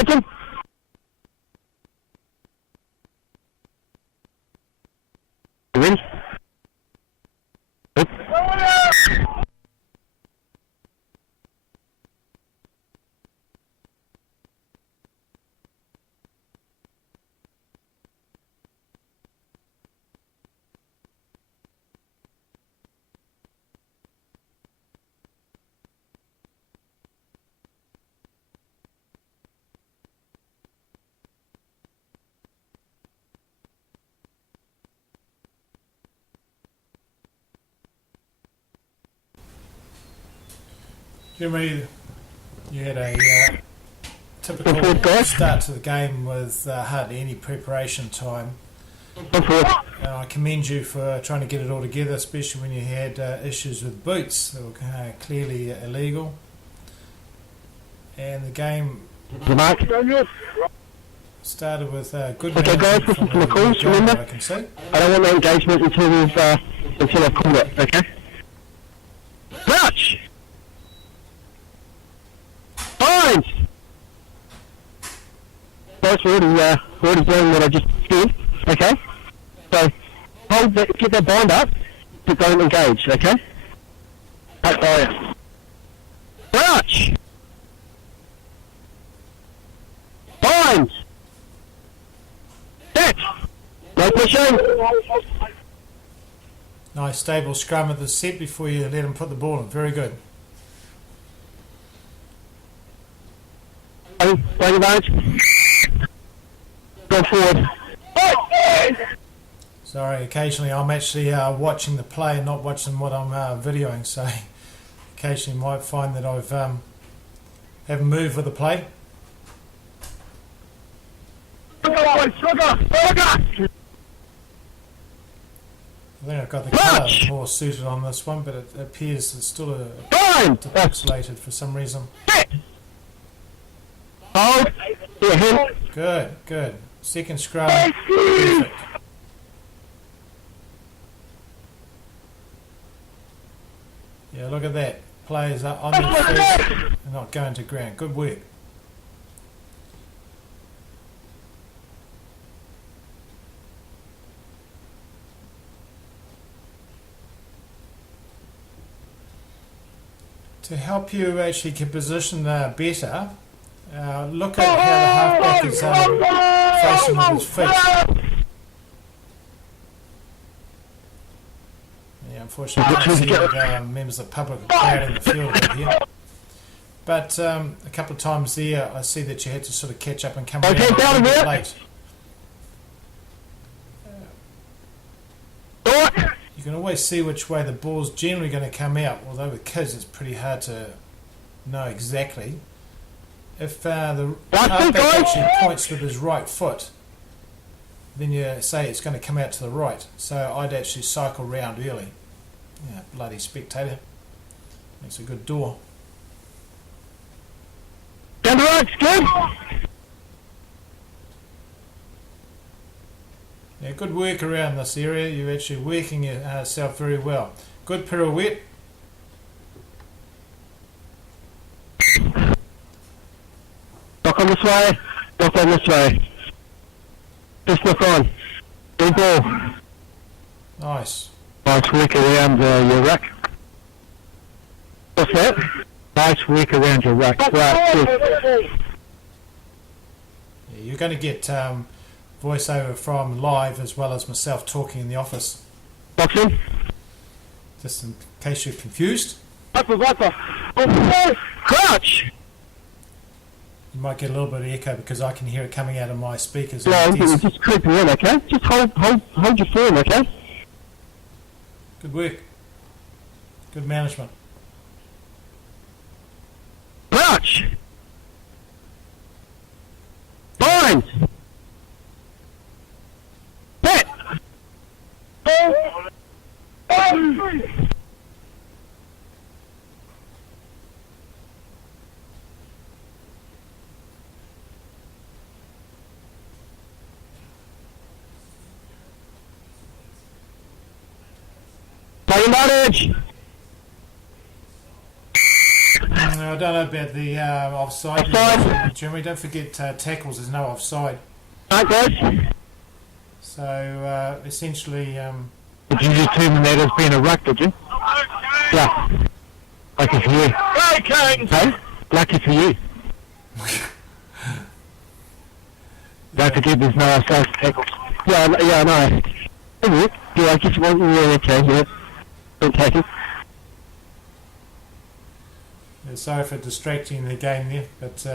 Second. You ready? Good. Jimmy, you had a typical start to the game with hardly any preparation time. I commend you for trying to get it all together, especially when you had issues with boots that were clearly illegal. And the game started with good okay, guys, listen to my calls, remember? I can see. I don't want no engagement until I've called it, okay? Crouch! Fines! Guys, we're already doing what I just did, okay? So, get that bind up, but don't engage, okay? Crouch! Fines! Set! No pushing! Nice stable scrum at the set before you let him put the ball in. Very good. Take advantage. Go forward. Sorry, occasionally I'm actually watching the play and not watching what I'm videoing, so occasionally you might find that I've haven't moved with the play. I think I've got the colour more suited on this one, but it appears it's still a bit pixelated for some reason. Hold. Good, good. Second scrum. Perfect. Yeah, look at that. Players are on their feet and not going to ground. Good work. To help you actually get positioned better, look at how the halfback is facing with his feet. Yeah, unfortunately, I don't see members of the public crowding the field a bit here. But a couple of times there, I see that you had to sort of catch up and come down a bit late. You can always see which way the ball's generally going to come out, although with kids it's pretty hard to know exactly. If the halfback actually points with his right foot, then you say it's going to come out to the right. So I'd actually cycle round early. Yeah, bloody spectator. Makes a good door. Down the right, good. Yeah, good work around this area. You're actually working yourself very well. Good pirouette. Knock on this way. Knock on this way. Just knock on. Good ball. Nice. Nice work around your rack. What's that? Nice work around your rack. Right, good. Yeah, you're going to get voiceover from live as well as myself talking in the office. Boxing. Just in case you're confused. Crouch! You might get a little bit of echo because I can hear it coming out of my speakers. No, just creeping in, okay? Just hold your form, okay? Good work. Good management. Crouch! Bind! Set! Play advantage! I don't know about the offside. Offside. Jeremy, don't forget tackles. There's no offside. Right, guys? So essentially, Did you determine that as being a ruck, did you? Yeah. Lucky for you. Hey? Lucky for you. Don't forget there's no offside tackles. Yeah, I know. Yeah, I just want you okay, yeah. Okay. sorry for distracting the game there, but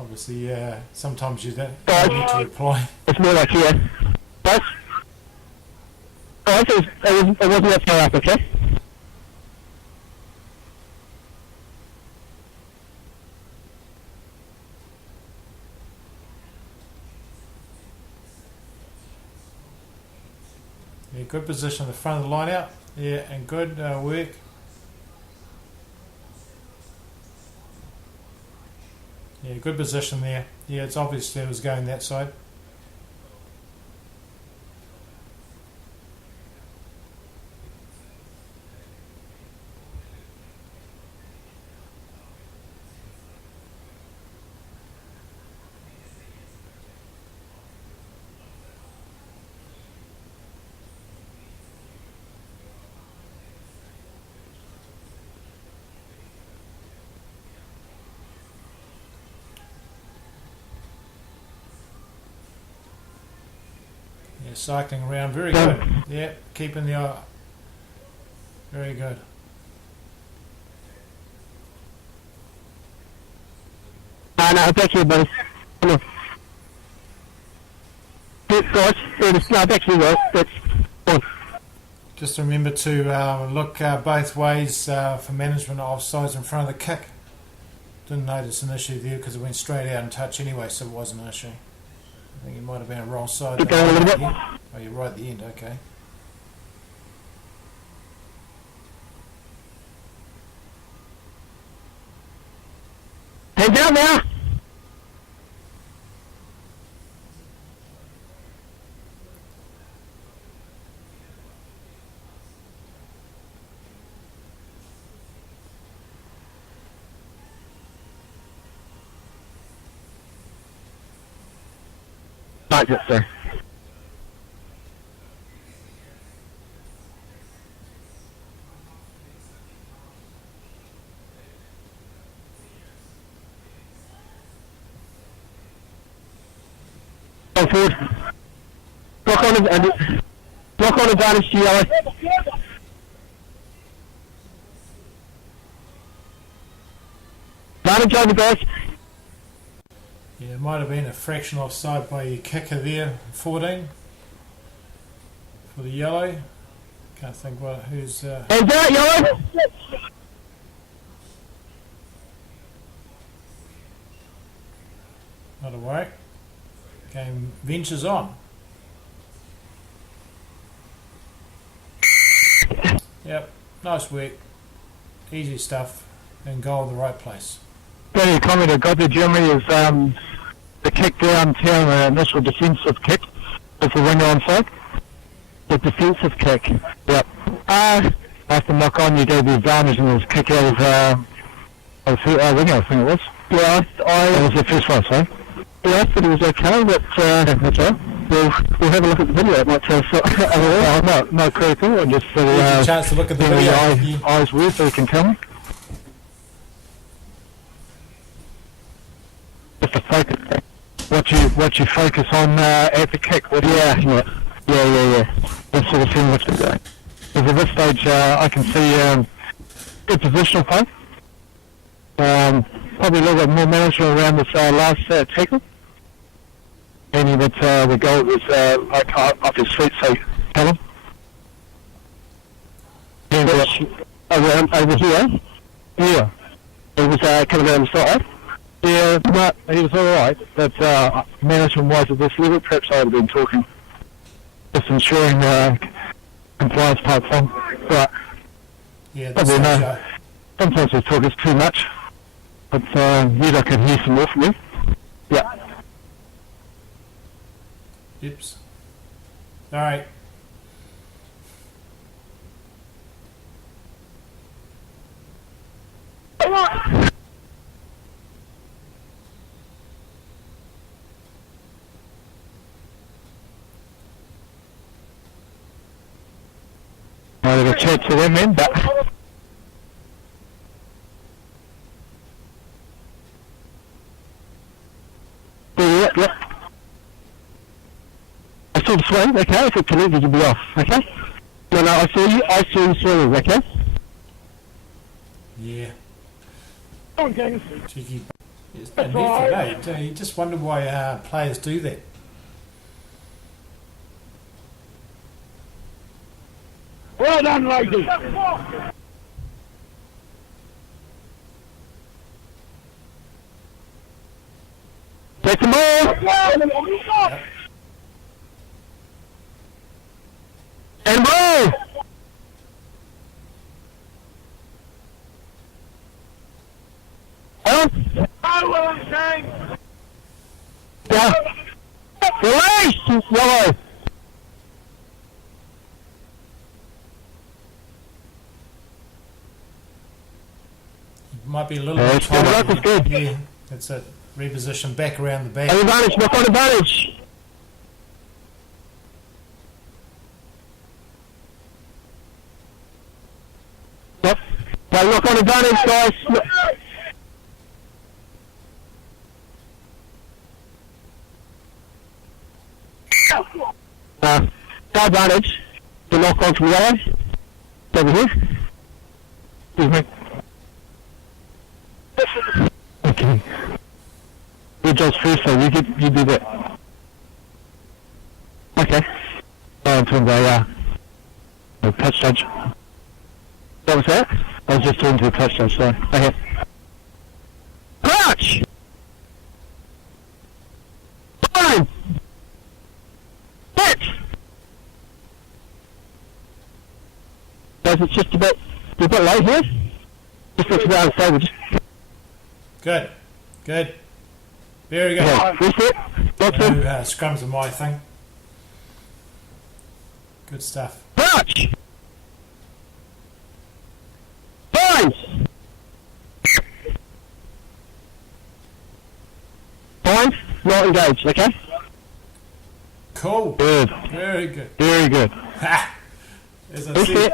obviously sometimes you don't need to reply. It's more like here. Yes? Oh, it wasn't that far up, okay? Yeah, good position at the front of the line out. Yeah, and good work. Yeah, good position there. Yeah, it's obvious it was going that side. Yeah, cycling around, very good. Yeah, keeping the eye. Very good. No, back here, buddy. Come on. Good, guys. No, back here, guys. That's on. Just remember to look both ways for management of offsides in front of the kick. Didn't notice an issue there because it went straight out and touch anyway, so it wasn't an issue. I think it might have been a wrong side. Keep going a little bit. Oh, you're right at the end, okay. Hands out now. Right, yes, sir. Go forward. Block on advantage to yellow. Advantage over, guys. Yeah, it might have been a fraction offside by your kicker there, 14 for the yellow. Can't think who's. Hands out, yellow. Not a worry. Game ventures on. Yep, nice work. Easy stuff and goal in the right place. The only comment I got there, Jeremy, is the kick downtown, the initial defensive kick, is the winger onside. The defensive kick. Yep. After knock on, you gave the advantage and it was kick out of winger, I think it was. Yeah, that was the first one, so. Yeah, I thought it was okay, but that's all. We'll have a look at the video. It might tell us no critical, and just a chance to look at the video. Eyes were, so you can tell me. Just to focus. What you focus on at the kick. Yeah. That sort of thing what's been going. Because at this stage, I can see good positional play. Probably a little bit more management around this last tackle. Meaning that the goal was like off his feet, so tell him. Over here? Yeah. It was coming down the side. Yeah, but he was alright, but management-wise at this level, perhaps I would have been talking. Just ensuring compliance type thing. But yeah, that's sometimes we talk is too much. But I could hear some more from you. Yeah. Oops. Alright. I had a chat to them then, but... Yep. I saw the swing, okay, I said to leave, you'd be off, okay? No, I saw you swinging, okay? Yeah. Okay. Cheeky. It's no need for that. You just wonder why players do that. Well done, ladies. Take the ball. Yep. And ball. Huh? Yeah. Release, yellow. Might be a little Yeah, bit it's good. tight. That's good. Yeah, that's it. Reposition back around the back. Advantage, knock on advantage. Yep. Well, knock on advantage, guys. No advantage. The knock on from yellow. Over here. Excuse me. Okay. Good job's first, so you do that. Okay. To the touch judge. What was that? I was just talking to the touch judge, so okay. Crouch! Fine! Hit! Guys, it's just a bit low here. Just looks around the table, just... Good. Very good. Okay, reset. That's No, it. scrums are my thing. Good stuff. Crouch! Fine! Fine, not engaged, okay? Cool. Good. Very good. Very good. Ha! As I Reset. said,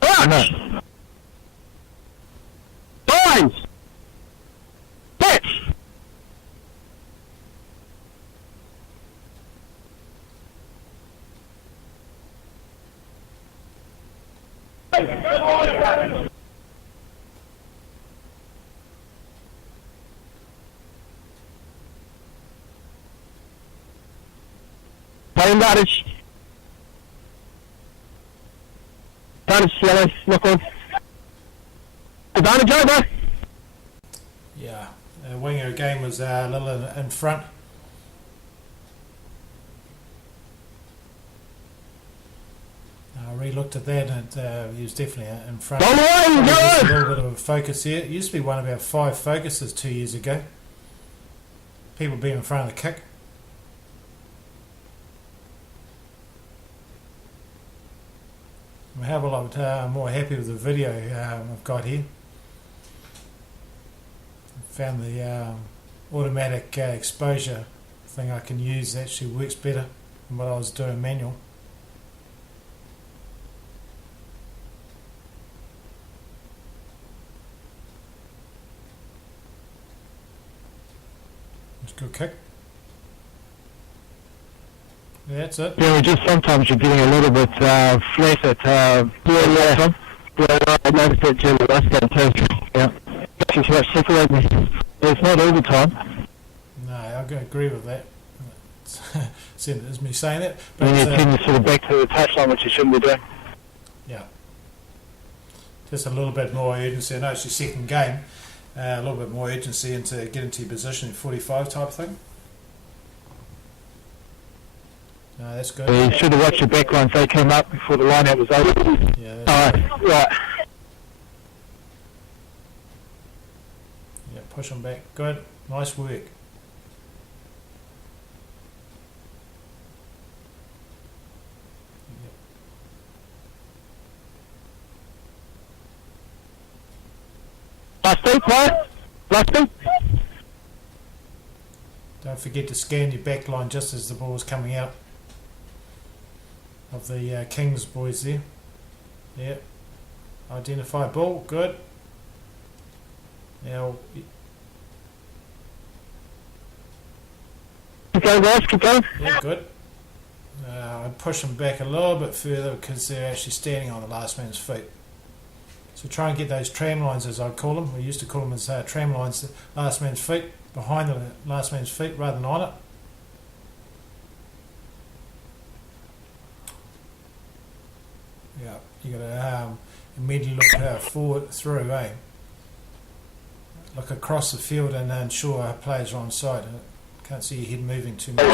Crouch! Fine! Hit! Play advantage. Advantage, yellow, knock on. Advantage over. yeah, winger again was a little in front. I re-looked at that and he was definitely in front. Go away, Probably just a go! little bit of a focus here. It used to be one of our 5 focuses 2 years ago. People being in front of the kick. I'm a hell of a lot more happy with the video I've got here. Found the automatic exposure thing I can use actually works better than what I was doing manual. It's a good kick. Yeah, that's it. Yeah, just sometimes you're getting a little bit flat at yeah. I noticed that during the last game too. Yeah. Actually, too much separating. It's not all the time. No, I agree with that. It's me saying it. But When you tend to sort of back to the touchline, which you shouldn't be doing. yeah, just a little bit more urgency. I know it's your second game. A little bit more urgency into get into your position in 45 type thing. No, that's good. You should have watched your back lines. They came up before the line out was over. Yeah, that's Right. yeah, push them back. Good, nice work. Last beat, right? Last beat. Don't forget to scan your back line just as the ball is coming out. of the Kings boys there. Yep. Identify ball, good. Now, Keep going, guys, keep going. yeah, good. I'd push them back a little bit further because they're actually standing on the last man's feet. So try and get those tram lines, as I call them. We used to call them as tram lines, the last man's feet, behind the last man's feet rather than on it. Yeah, you got to immediately look forward through, Look across the field and ensure our players are on side. Can't see your head moving too much.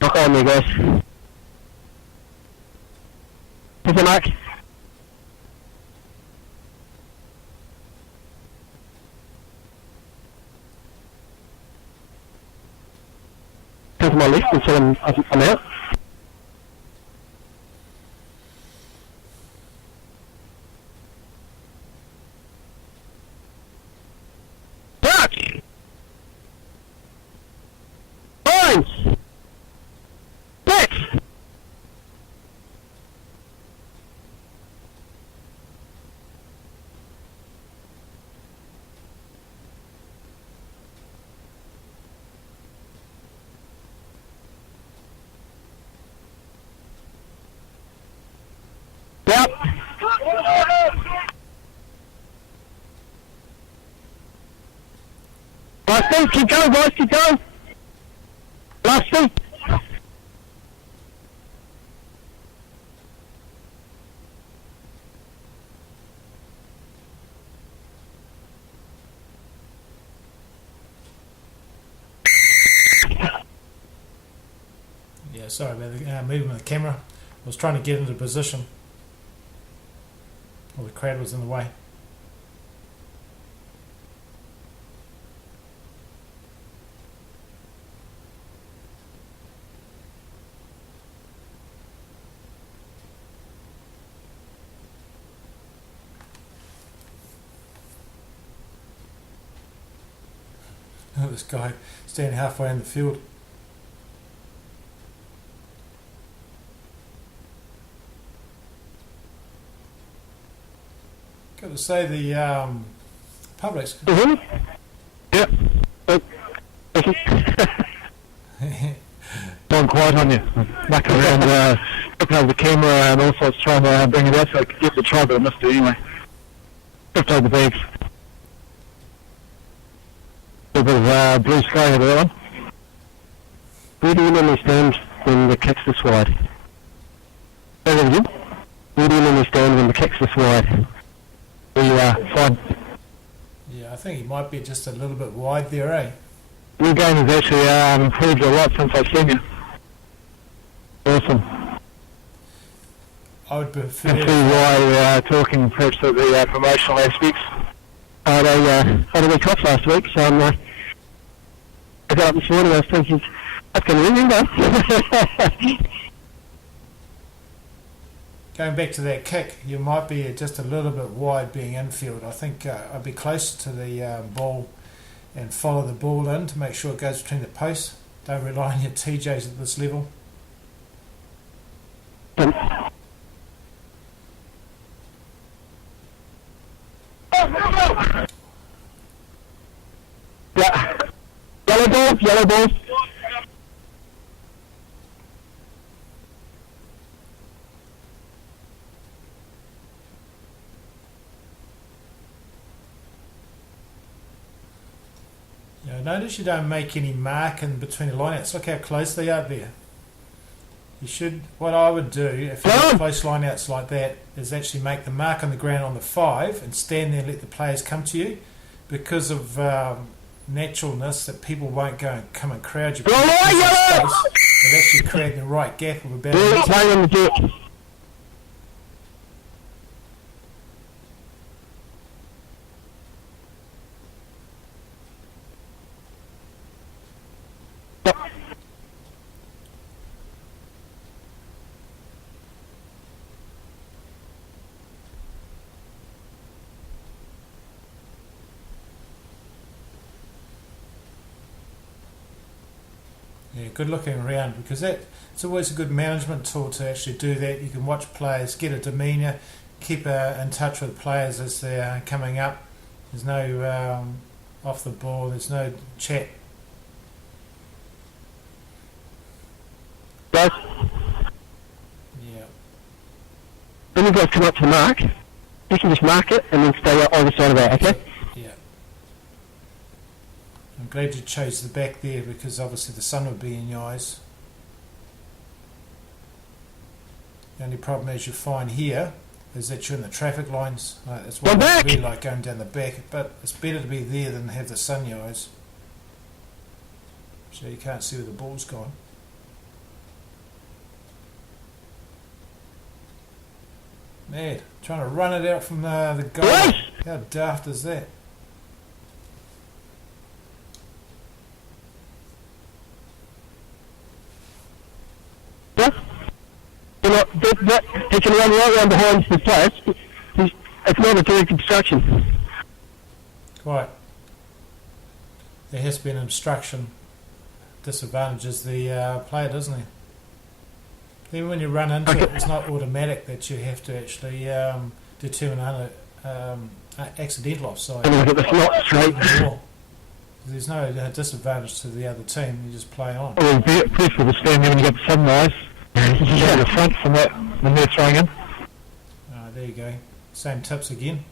Knock on me, guys. Here's the mark. Here's my list until I'm out. Touch! Lines! Six! Yep. Last thing, keep going, boys, keep going. Last thing. Yeah, sorry about the movement of the camera. I was trying to get into position. Well, the crowd was in the way. This guy standing halfway in the field. Got to say the public's Mm-hmm. Yep. Going quiet on you. Back around, looking over the camera and also trying to bring it out so I could get the try, but I missed it anyway. Just over the bags. A bit of blue sky over that one. Where do you normally stand when the kick's this wide? Say that again? Where do you normally stand when the kick's this wide? Where you are, fine. Yeah, I think he might be just a little bit wide there, Your game has actually improved a lot since I've seen you. Awesome. I would prefer. I see why we're talking perhaps at the promotional aspects. I had a week off last week, so I got up this morning, I was thinking, that's going to remember. Going back to that kick, you might be just a little bit wide being infield. I think I'd be closer to the ball and follow the ball in to make sure it goes between the posts. Don't rely on your TJs at this level. Yeah. Yellow ball, yellow ball. Yeah, notice you don't make any mark in between the lineouts. Look how close they are there. You should. What I would do if you have close lineouts like that is actually make the mark on the ground on the 5 and stand there and let the players come to you, because of naturalness that people won't go and come and crowd you. It actually create the right gap of about an inch. Yeah, good looking around, because it's always a good management tool to actually do that. You can watch players, get a demeanour, keep in touch with players as they're coming up. There's no off the ball, there's no chat. Guys, Yeah. when you guys come up to the mark, you can just mark it and then stay out either side of that, okay? Yeah. I'm glad you chose the back there, because obviously the sun would be in your eyes. The only problem, as you find here, is that you're in the traffic lines. That's why I really like going down the back, but it's better to be there than have the sun in your eyes. So you can't see where the ball's gone. Mad. Trying to run it out from the goal. Yes. How daft is that? Yeah? You know, that he can run right around behind the players. It's not a direct obstruction. Quite. There has been obstruction. Disadvantages the player, doesn't he? Even when you run into it, it's not automatic that you have to actually determine accidental offside. It's not straight. There's no disadvantage to the other team. You just play on. Well, please with the stand there when you get the sunrise. You can go to the front from that when they're throwing in. There you go. Same tips again.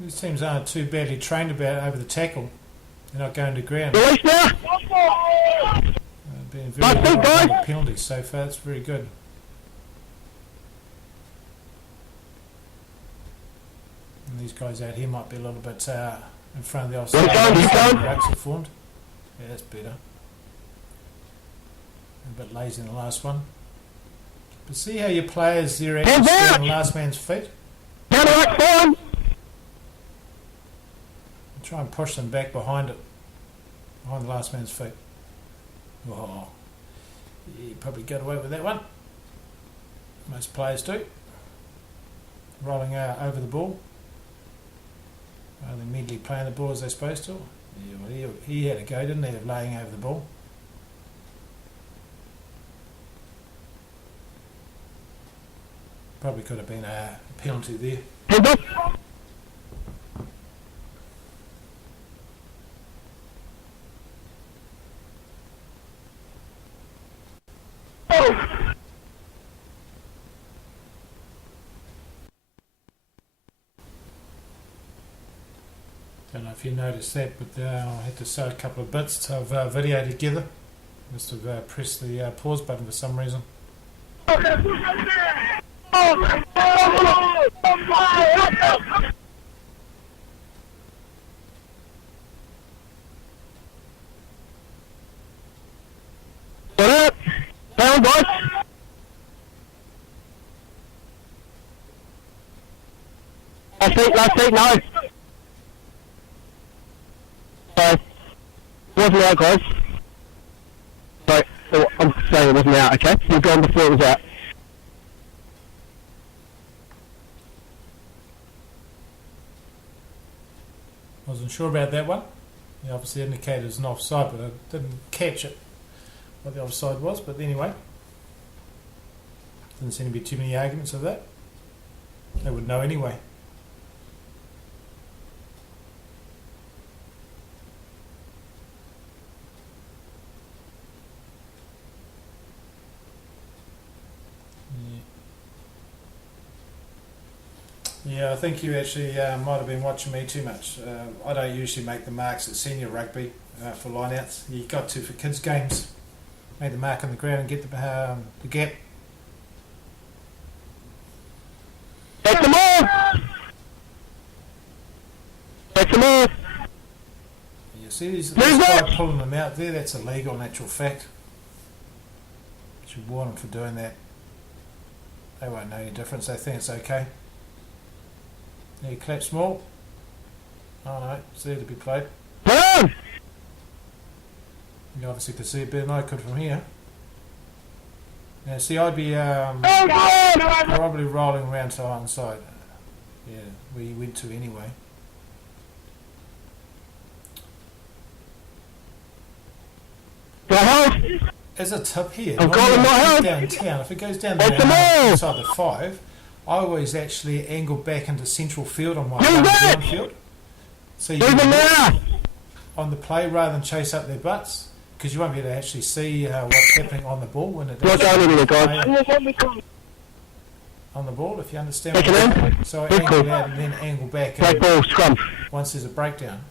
These teams aren't too badly trained about over the tackle. They're not going to ground. Release now! Being very good penalties so far. It's very good. And these guys out here might be a little bit in front of the offside. Rucks are formed. Yeah, that's better. A bit lazy in the last one. But see how your players, they're actually still on the last man's feet. Counteract form! Try and push them back behind it. Behind the last man's feet. Oh, you probably got away with that one. Most players do. Rolling over the ball. Rather than immediately playing the ball as they're supposed to. Yeah, well, he had a go, didn't he, of laying over the ball. Probably could have been a penalty there. Don't know if you noticed that, but I had to sew a couple of bits of video together. Must have pressed the pause button for some reason. Down, boys! Last seat, no. Sorry. Wasn't out, guys. Sorry, I'm saying it wasn't out, okay? You've gone before it was out. Wasn't sure about that one. He obviously indicated it was an offside, but I didn't catch it, what the offside was. But anyway, didn't seem to be too many arguments of that. They would know anyway. Yeah, I think you actually might have been watching me too much. I don't usually make the marks at senior rugby for lineouts. You got to for kids' games. Make the mark on the ground and get the gap. Take them off! Take them off! You see this guy pulling them out there? That's illegal in actual fact. Should warn them for doing that. They won't know any difference. They think it's okay. Now you clap small. Oh no, it's there to be played. Run! You obviously can see it better than I could from here. Yeah, see, I'd be probably rolling around to our side. Yeah, we went to anyway. As a tip here, I've got in my hand. downtown, if it goes down What's the the inside the 5, I always actually angle back into central field on my downfield. So you can on the play rather than chase up their butts, because you won't be able to actually see what's happening on the ball when it does on the ball, if you understand what I'm saying. So I angle out and then angle back ball scrum. once there's a breakdown.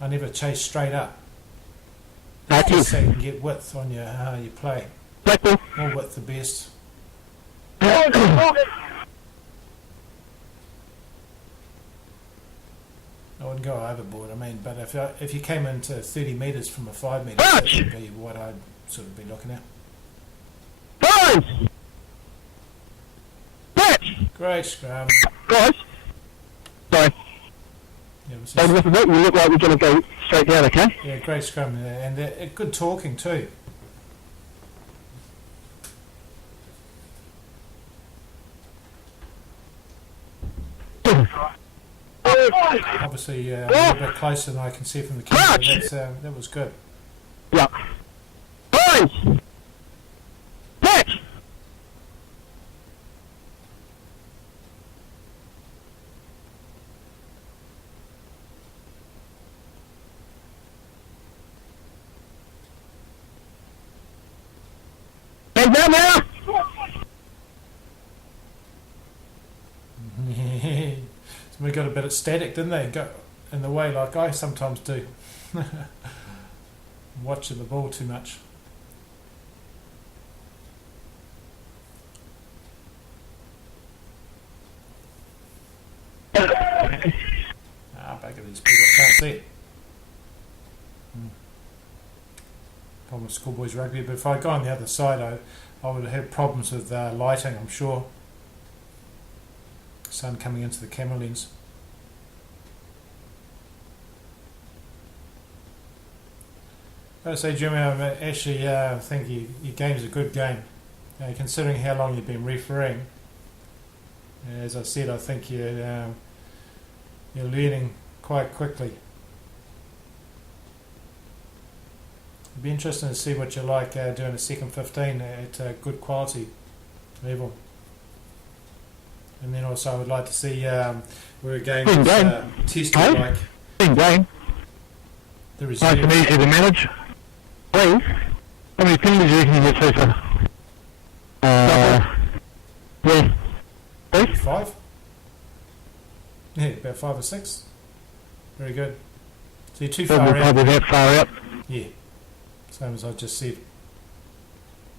I never chase straight up. That's Just so you can get width on your play. Black ball. More width the best. I wouldn't go overboard, I mean, but if you came into 30 metres from a 5 metre, that would be what I'd sort of be looking at. Great scrum. Guys. Sorry. Yeah, You look like we're going to go straight down, okay? yeah, great scrum, and good talking too. Obviously, a little bit closer than I can see from the camera. That was good. Yeah. Boys! Pitch! Hands down now! We got a bit of static, didn't they? Go in the way like I sometimes do. Watching the ball too much. Back at these people, can't see it. Problem with schoolboys rugby, but if I go on the other side, I would have problems with lighting, I'm sure. Sun coming into the camera lens. I say, Jimmy, I actually think your game's a good game. Considering how long you've been refereeing, as I said, I think you're learning quite quickly. It'd be interesting to see what you're like doing a second 15 at good quality level. And then also I would like to see where a game is tested like. Game. The reserve. Nice and easy to manage. Please. How many fingers do you think you get so far? Yeah. 5? Yeah, about 5 or 6. Very good. So you're too far out. Probably that far out. Yeah. Same as I just said.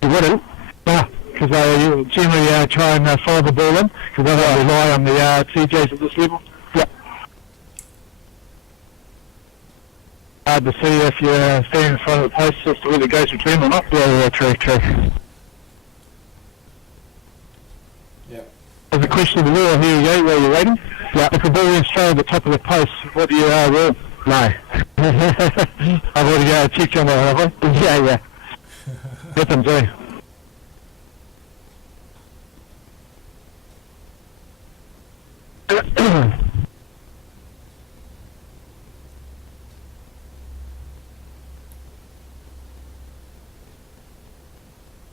You wouldn't? Because you generally try and follow the ball in, because they don't rely on the TJs at this level. Yeah. Hard to see if you're standing in front of the post as to whether it goes between or not. Yeah, true. Yeah. There's a question of the law. Here you go, where you're waiting. Yeah. If the ball went straight at the top of the post, what do you rule? No. I've already checked on that, have I? Yeah. Happens, eh?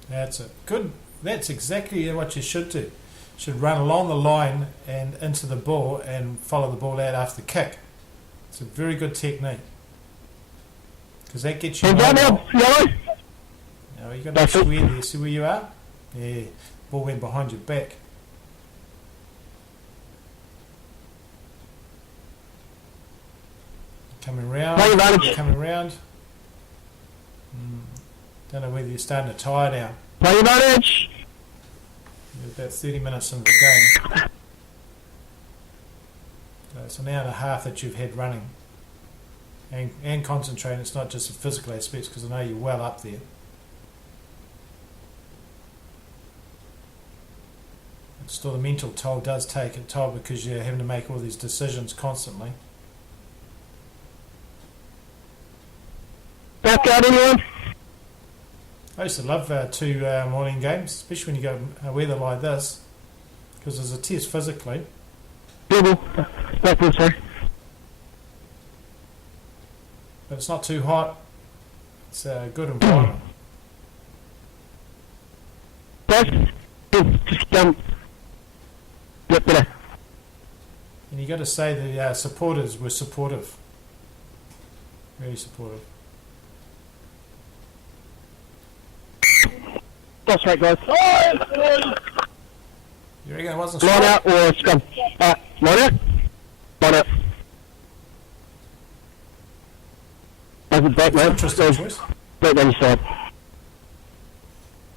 That's it. Good. That's exactly what you should do. You should run along the line and into the ball and follow the ball out after the kick. It's a very good technique. Because that gets you mobile. Now you've got to square there. See where you are? Yeah. Ball went behind your back. Coming round. Coming round. Don't know whether you're starting to tire now. Play your advantage. You're about 30 minutes into the game. So it's an hour and a half that you've had running. And concentrating. It's not just the physical aspects, because I know you're well up there. Still, the mental toll does take a toll, because you're having to make all these decisions constantly. Back out, anyone? I used to love two morning games, especially when you go weather like this, because there's a test physically. Double. That was so. But it's not too hot. It's a good environment. Guys, just get better. And you got to say the supporters were supportive. Very supportive. That's right, guys. You reckon it wasn't Line straight? out or scrum? Line out. Line out. As a back, mate. Interesting choice. Back down your side.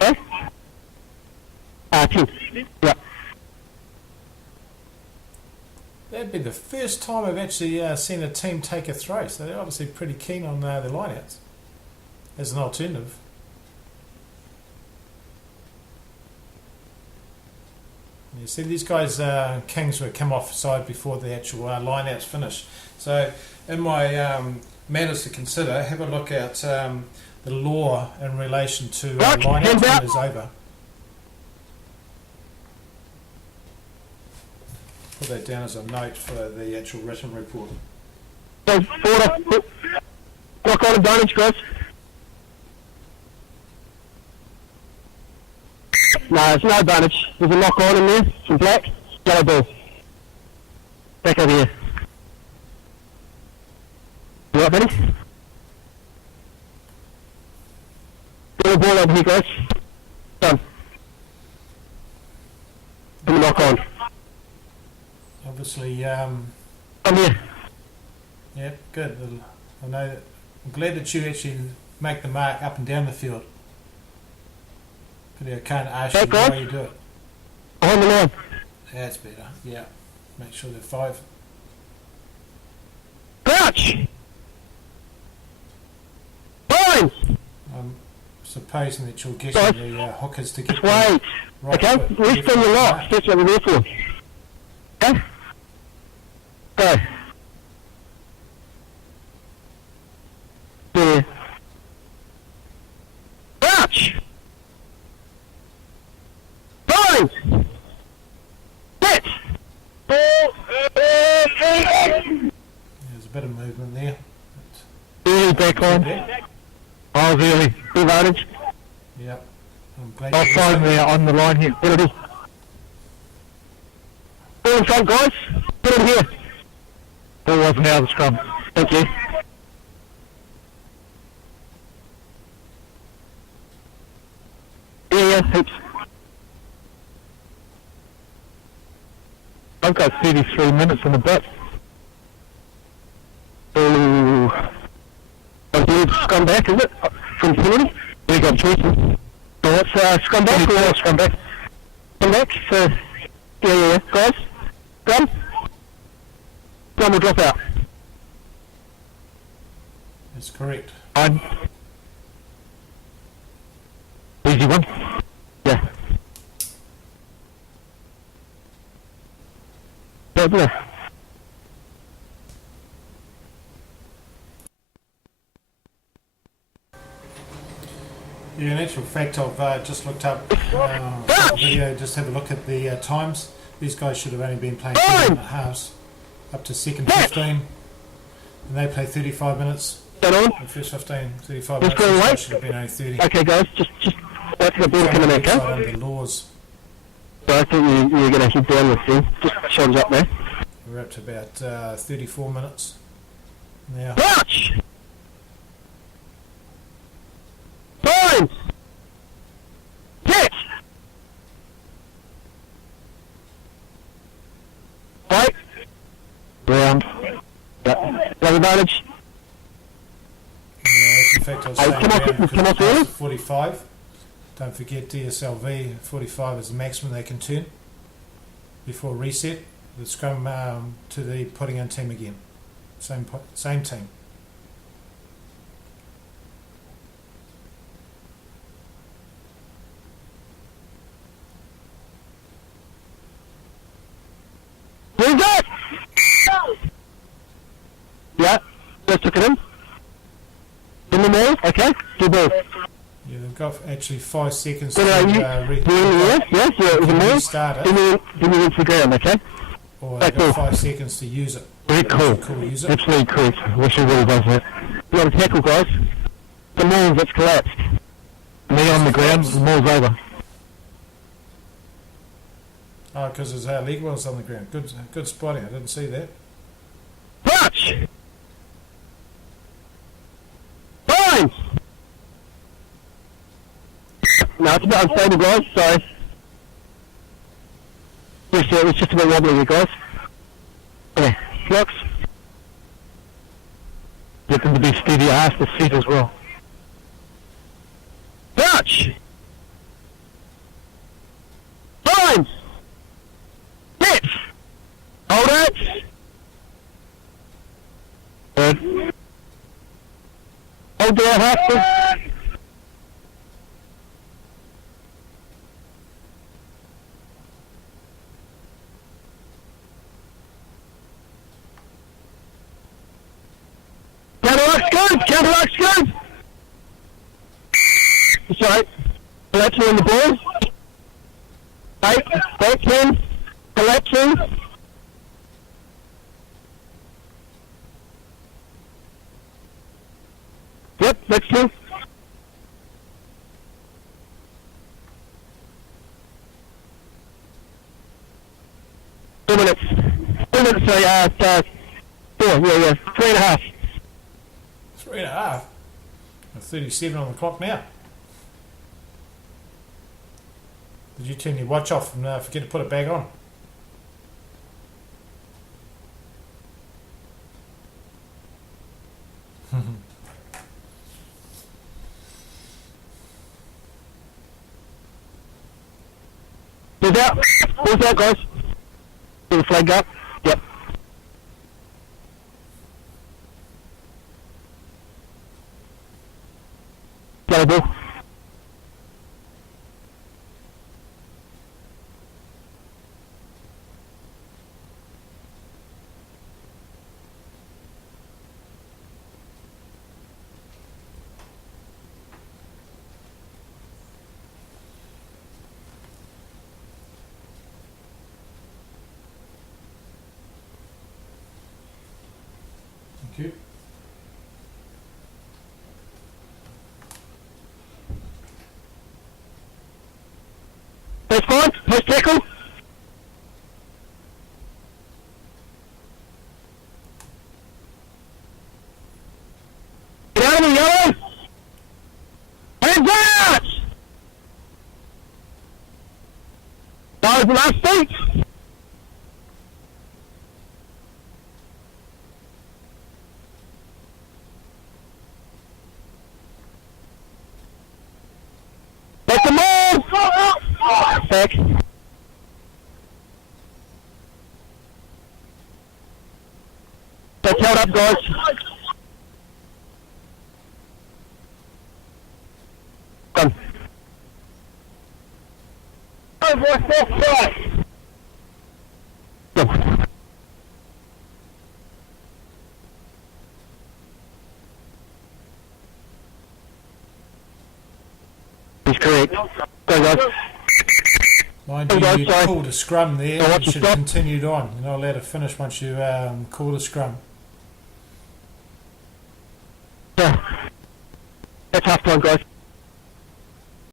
Okay? 10. Yeah. That'd be the first time I've actually seen a team take a throw, so they're obviously pretty keen on the lineouts as an alternative. You see, these guys, Kings, would come off side before the actual lineouts finish. So, in my matters to consider, have a look at the law in relation to lineouts when it's over. Put that down as a note for the actual written report. So, forward. Lock on advantage, guys. No, there's no advantage. There's a lock on in there. Some black. Yellow ball. Back over here. You right, buddy? Yellow ball over here, guys. Done. Put the lock on. Obviously, Come here. yeah, good. I know that, I'm glad that you actually make the mark up and down the field. But I can't ask you Back the way you do it. Behind the line. That's better, yeah. Make sure they're 5. Crouch! Fine! I'm supposing that you're Guys, getting the hookers to get Just wait. right Okay? foot Rest on your locks. That's what we're there for. Okay? Go. Yeah. Crouch! Fine! Sit! There's a bit of movement there. Early back on. Oh, really? Advantage. Yep. I'm glad I'll you find there on the line here. Penalty. Ball in front, guys. Put it here. Ball wasn't out of the scrum. Thank you. Yeah, heaps. I've got 33 minutes in the bit. Ooh. I believe scrum back, is it? From penalty? We got choices. So what's scrum back or scrum back? Scrum back, so yeah, guys. Scrum. Scrum will drop out. That's correct. Fine. Easy one. Yeah. Yeah. Yeah, in actual fact, I've just looked up the video, just have a look at the times. These guys should have only been playing 2 minute halves, up to second 15, and they play 35 minutes. That on? The first 15, 35 Just minutes. These go away. guys should have been only 30. Okay, guys, just wait for the ball coming in, okay? Under laws, So I think you're going to head down with them. Just shows up there. we're up to about 34 minutes now. Crouch! Fine! Catch! Wait. Round. Yep. Got advantage. Yeah, in fact, I was Hey, saying come off- round because come off it's past early. 45. Don't forget DSLV, 45 is the maximum they can turn before reset. The scrum to the putting in team again. Same team. Where's that? Yeah, just took it in. In the middle, okay, good ball. Yeah, they've got actually 5 seconds So, to yes, it was a move. restart it, Then you into the ground, okay? or they've got 5 seconds to use it. Very cool. Use it. Absolutely correct. Wish it really does that. You got to tackle, guys. The move that's collapsed. Me on the ground, the move's over. Oh, because his leg was on the ground. Good spotting. I didn't see that. Touch! Fine! No, it's a bit unstable, guys, sorry. Yes, yeah, it's just a bit wobbly here, guys. Yeah, flux. Get them to be steady ass the seat as well. Touch! Fine! Hit! Hold it! Good. Hold there, Hafton. Counterlock's good! Counterlock's good! That's right. Collapsing on the ball. Right, back in. Collapsing. Yep, that's true. Two minutes. 2 minutes, sorry, 4, yeah, 3.5. 3.5. 37 on the clock now. Did you turn your watch off and forget to put it back on? Who's out? Who's out, guys? Get the flag up. Yep. Got a ball. Thank you. That's fine. Post tackle. Get out of the yellow. Hands out. That was the last beat. That's the move. Back. That's held up, guys. Done. Over left side. Go. He's correct. Go, guys. Mind you, you called a scrum there. Oh, You should have continued on. You're not allowed to finish once you called a scrum. Yeah. That's half time, guys.